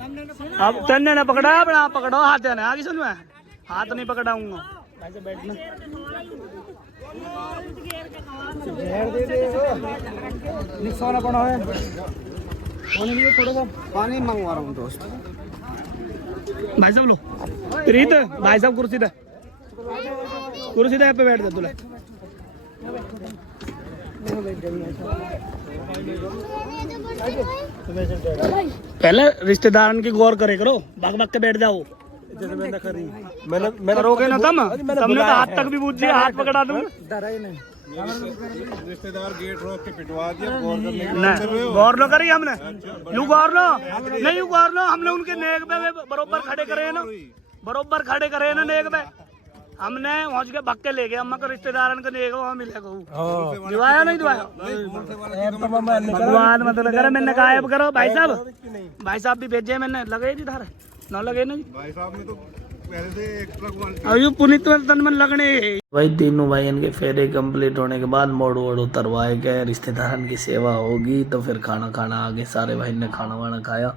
अब तन्ने ने पकड़ा अपना पकड़ो हाथ है ना आगे सुन मैं हाथ नहीं पकड़ाऊंगा ऐसे बैठना निशाना पड़ा है पानी लिए थोड़ा सा पानी मंगवा रहा हूँ दोस्त भाई साहब लो प्रीत भाई साहब कुर्सी दे पे बैठ जा तुला पहले रिश्तेदारन की गौर करे करो भाग भाग के बैठ जाओ मैंने करोगे ना तुमने तो हाथ तक भी पूछ लिया हाथ पकड़ा दूं रिश्तेदार गेट रोक के पिटवा दिया गौर नो करी हमने यू गौर नो नहीं यू गौर नो हमने उनके नेक पे बरोबर खड़े करे ना बरोबर खड़े करे ना नेक पे हमने पहुंच के भग के ले गए अम्मा को रिश्तेदारन को नेक वहाँ मिलेगा दिवाया नहीं दिवाया भगवान मतलब करे मैंने गायब करो भाई साहब भी भेजे मैंने लगे जी धार ना लगे ना भाई साहब ने तो पहले से एक ट्रक पुनीत में लगने भाई तीनों भाई इनके फेरे कंप्लीट होने के बाद मोड़ वोड़ उतरवाए गए रिश्तेदारन की सेवा होगी तो फिर खाना आगे सारे भाई ने खाना वाना खाया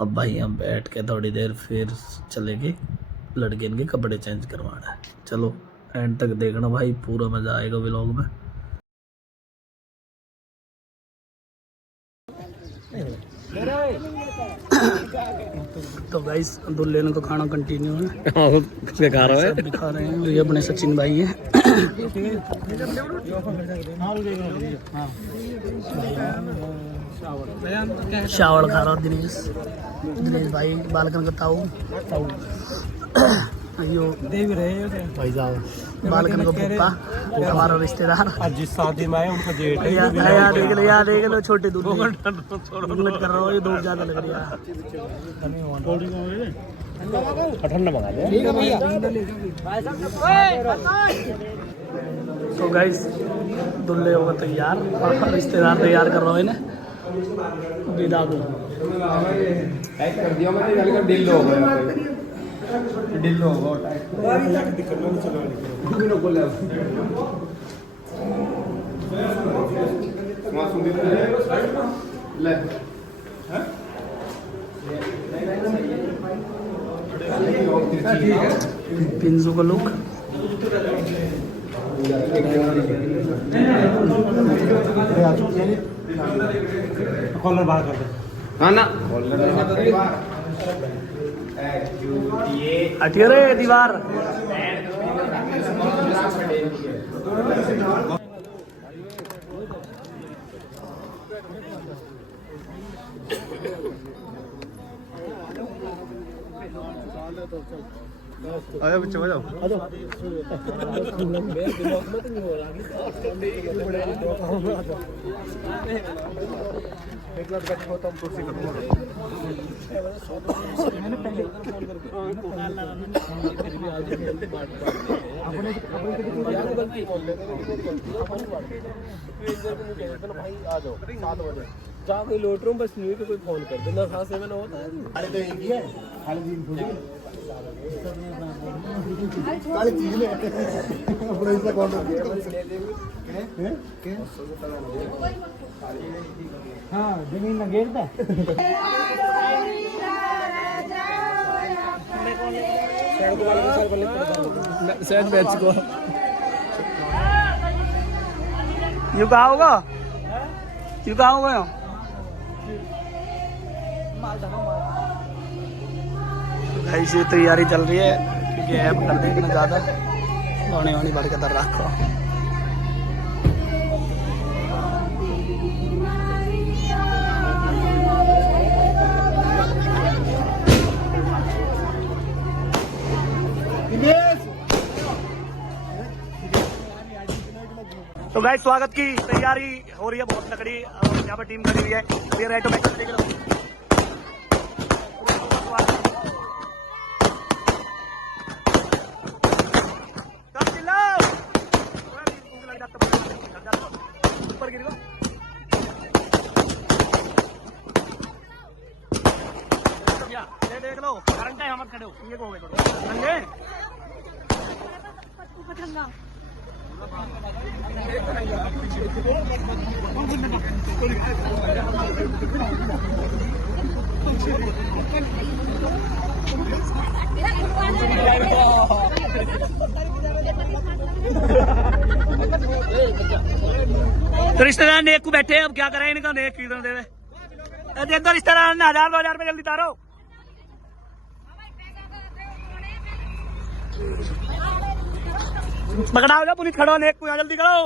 अब भाई हम बैठ के थोड़ी देर फिर चले गए लड़के इनके कपड़े चेंज करवाना है चलो एंड तक देखना भाई पूरा मजा आएगा व्लॉग में तो गाइस दुल्हे को खाना कंटिन्यू है खा रहे हैं ये अपने सचिन भाई हैं चावल खा रहा दिनेश भाई बालकन का ताऊ अयो देव रहे भाई साहब बालकन को पप्पा हमारा रिश्तेदार जिस शादी में आए उनका जेठ है यार देख लो छोटे दूध कर रहा हो ये दो ज्यादा लग रही है ठंडा मंगा दे तो गाइस दुल्हे होगा तैयार रिश्तेदार तैयार कर रहा हो इन्हें विदा को कर दिया मैंने दिल हो गया डिल्लो बहुत दिक्कत नहीं चलो किनो बोले मासूम ले हैं पिंजो का लुक कॉलर बाहर कर दे ना कॉलर हटियो रे दीवार आजा बच्चे बजाओ एक लड़का छोटा कुर्सी कर मैंने पहले भाई आ जाओ 7 बजे जहाँ कोई लौट रहा हूँ बस न्यू कोई फोन कर देना खास है मैंने होता है खाली तो एक ही है खाली दिन थोड़ी खाली चीज ले अपना इसका कौन हाँ जमीन ना घेरता शायद बैच को यू कहा होगा ऐसी तैयारी चल रही है क्योंकि ऐप कर दे इतना ज़्यादा होने वाली बार का दर रखो तो गाइस स्वागत की तैयारी हो रही है बहुत तगड़ी यहाँ पर टीम खड़ी हुई है ये रेटो में देख रहा हूँ ऊपर गिर देख लो करंट है हम खड़े हो ये को ठंडा तो रिश्तेदार नेक को बैठे, अब क्या करें इनका, नेक की दे दे दो रिश्तेदार ने 1000-2000 रुपए जल्दी तारो। पकड़ाओ जा पुलिस खड़ो, नेक को यहाँ जल्दी करो।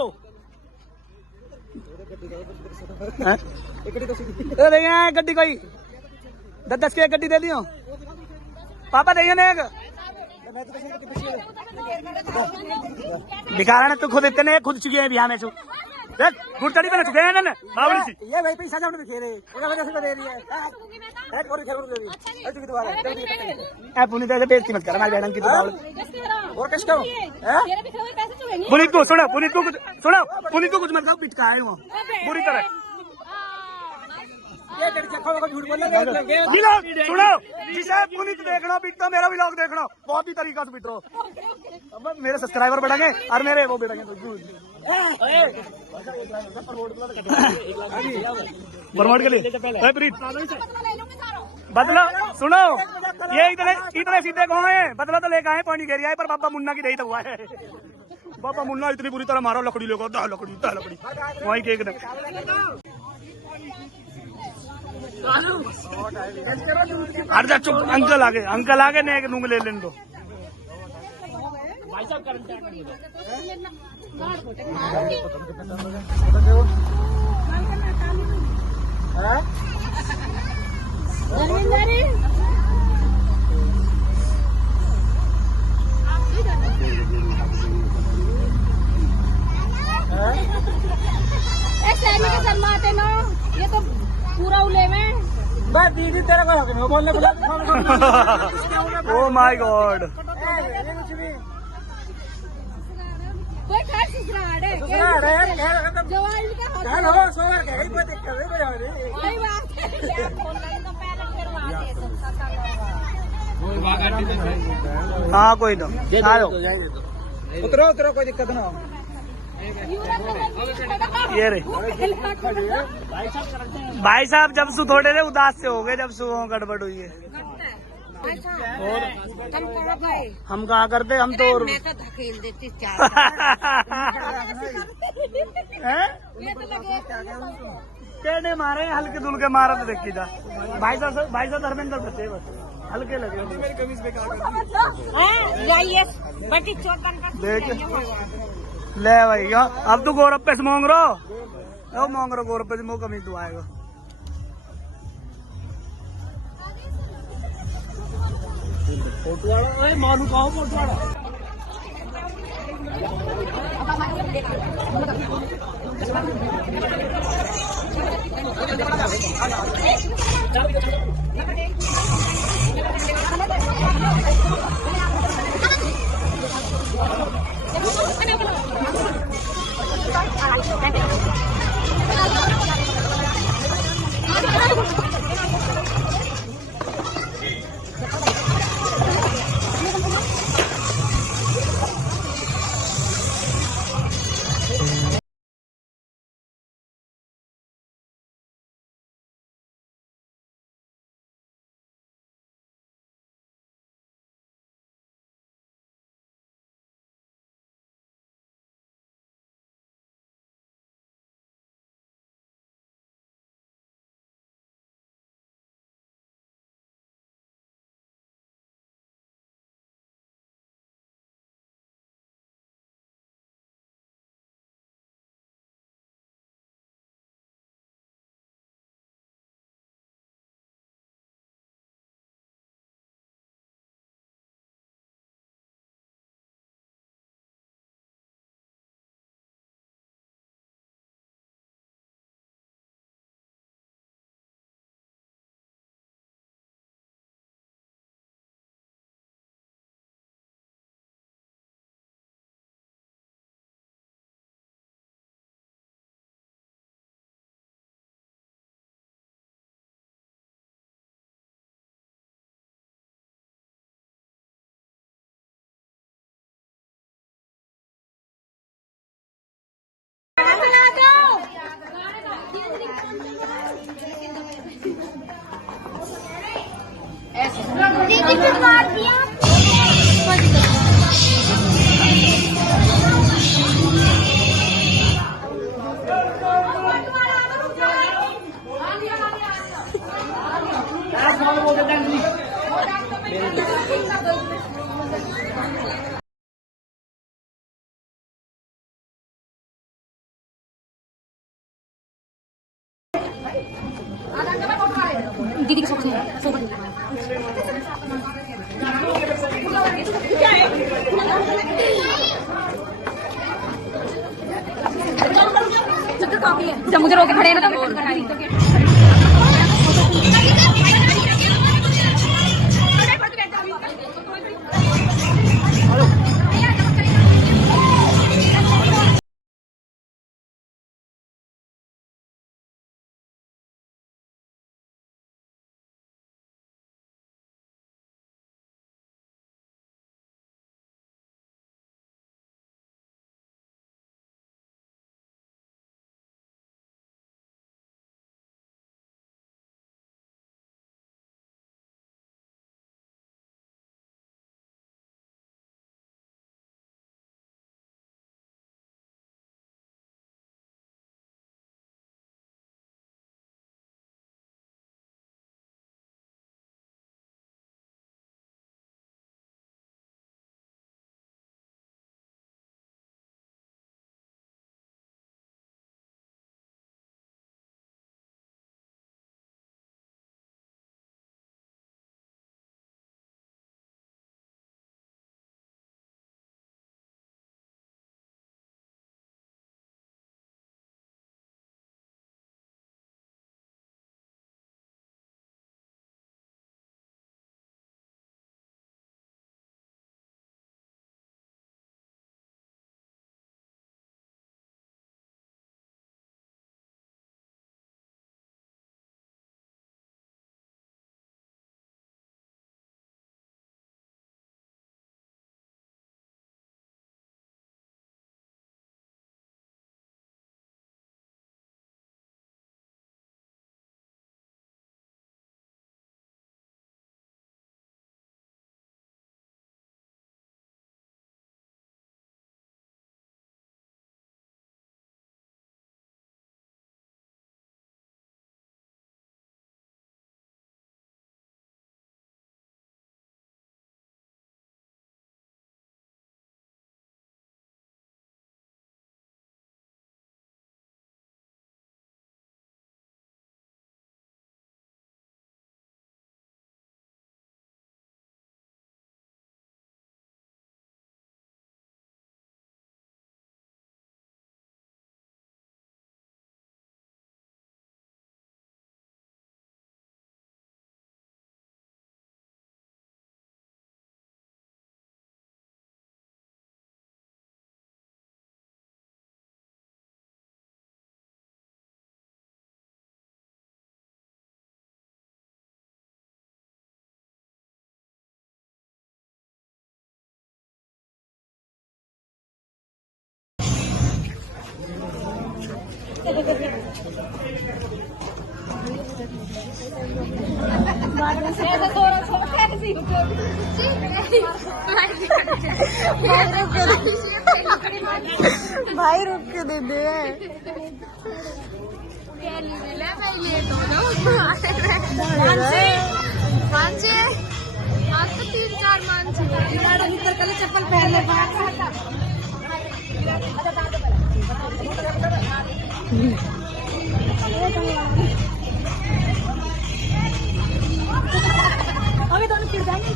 गड्डी कोई 10-10 की गड्डी दे दियो पापा, दे नेक दिखा रहा तू खुद इतने खुद चुके हैं बिहार में तू गुड़चड़ी पे चुके हैं ना बावड़ी सी ये भाई पैसा हमने दिखे रे ओके वजह से दे दिया है और खेल दे दी ऐसे की दोबारा ए पुनीत ऐसे बेइज्जती मत कर हमारी बहन की, तो और किस को मेरे भी पैसे चुकेंगे। पुनीत को सुनो, पुनीत को कुछ मत कहो, पिटका है वो बुरी तरह। सुनो जिसे पुनीत देखना पिटता, मेरा भी लोग देखना बहुत ही तरीका से पिटो, अब मेरे सब्सक्राइबर बढ़ेंगे और मेरे वो बढ़ेंगे। प्रमोट के लिए बदला सुनो, ये इतने सीधे कौन है, बदला तो लेकर आए पानी घेरिया है, पर बाबा मुन्ना की दही तो हुआ है। बाबा मुन्ना इतनी बुरी तरह मारो, लकड़ी लेको लकड़ी वही केक ने अर्जा चुप, अंकल आगे ने एक नूंग ले लेने दो। शर्माते ना, ये तो पूरा उले में बस दीदी तेरे को बोलने ओ माय गॉड, कोई खास ससुराल है जवान का हेलो सोवर के कोई दिक्कत नहीं कोई बात नहीं, तो पहले फिर हाँ कोई ना आओ उतरो कोई दिक्कत ना हो। ये रे भाई साहब, जब सु थोड़े रे उदास से हो गए, जब सु गड़बड़ हुई है। और हम कहाँ करते, हम तो और धकेल देती कहने मारे हल्के दुलके मारा तो देखी जा। भाई साहब धर्मेंद्र बचे बस हल्के लगे। देख ले भाई अब तू गौरव पे से मांग रहो गौरव पे से मुँह कमी तू आएगा। फोटो वाला मानू कहो फोटो वाला दीदी के शौक से चक्कर काफी है जब मुझे रोके खड़े हैं ना तो भाई रुक के दे दे मानसे आज तो 3-4 मानसे चप्पल पहन अभी दोनों चिड़ जाएंगे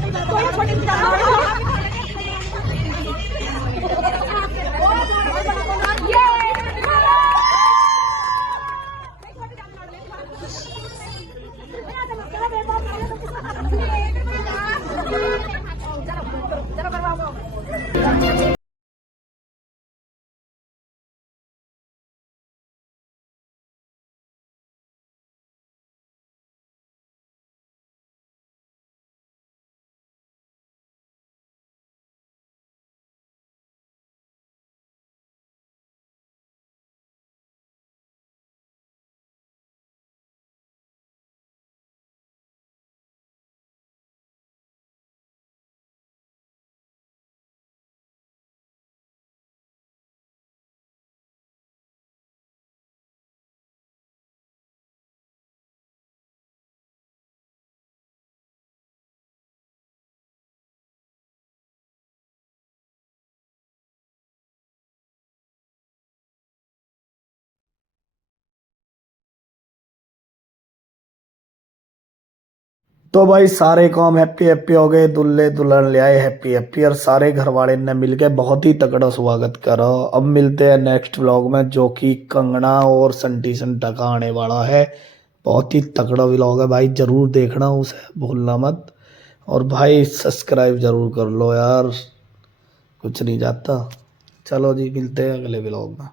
तो भाई सारे काम हैप्पी हैप्पी हो गए, दुल्हे दुल्हन ले आए हैप्पी हैप्पी, और सारे घर वाले ने मिलके बहुत ही तगड़ा स्वागत करा। अब मिलते हैं नेक्स्ट व्लॉग में, जो कि कंगना और संटी संटा का आने वाला है। बहुत ही तगड़ा व्लॉग है भाई, जरूर देखना, उसे भूलना मत। और भाई सब्सक्राइब जरूर कर लो यार, कुछ नहीं जाता। चलो जी, मिलते हैं अगले व्लॉग में।